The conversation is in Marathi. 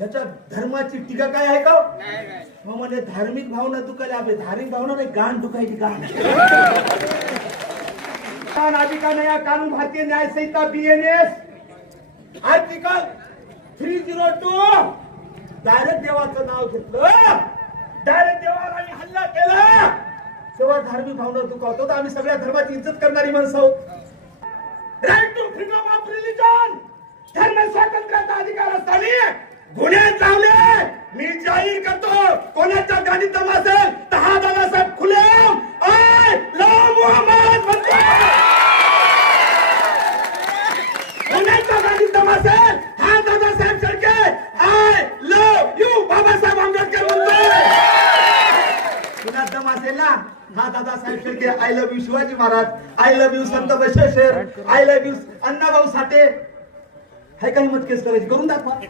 याच्या धर्माची टीका काय आहे का? मग म्हणे धार्मिक भावना दुखायला आपले धार्मिक भावना नाही, गाण दुखायची गाण. नागरिका नया कानून भारतीय न्याय संहिता BNS आर्टिकल 302 डायरेक्ट देवाचं नाव घेतलं, डायरेक्ट देवाला आम्ही हल्ला केला, तेव्हा धार्मिक भावना दुखावतो. तर आम्ही सगळ्या धर्माची इज्जत करणारी माणसं आहोत. Right to freedom of religion, धर्म स्वातंत्र्याचा अधिकार असताना गुन्हे चावले. मी जाहीर करतो, कोणाच्या गाडीत दम असेल तर हा दादासाहेब खुलेआम आय लव्ह मुहम्मद म्हणतो. कोणाच्या गाडीत दम असेल हा Dadasaheb Shelke I love you Babasaheb Ambedkar म्हणतो. कुणा दम असेल ना हा Dadasaheb Shelke I love you Shivaji Maharaj, I love you Sant Basaveshwar, I love you Annabhau Sathe. हाय काही मत केस करायची करून दाखवा.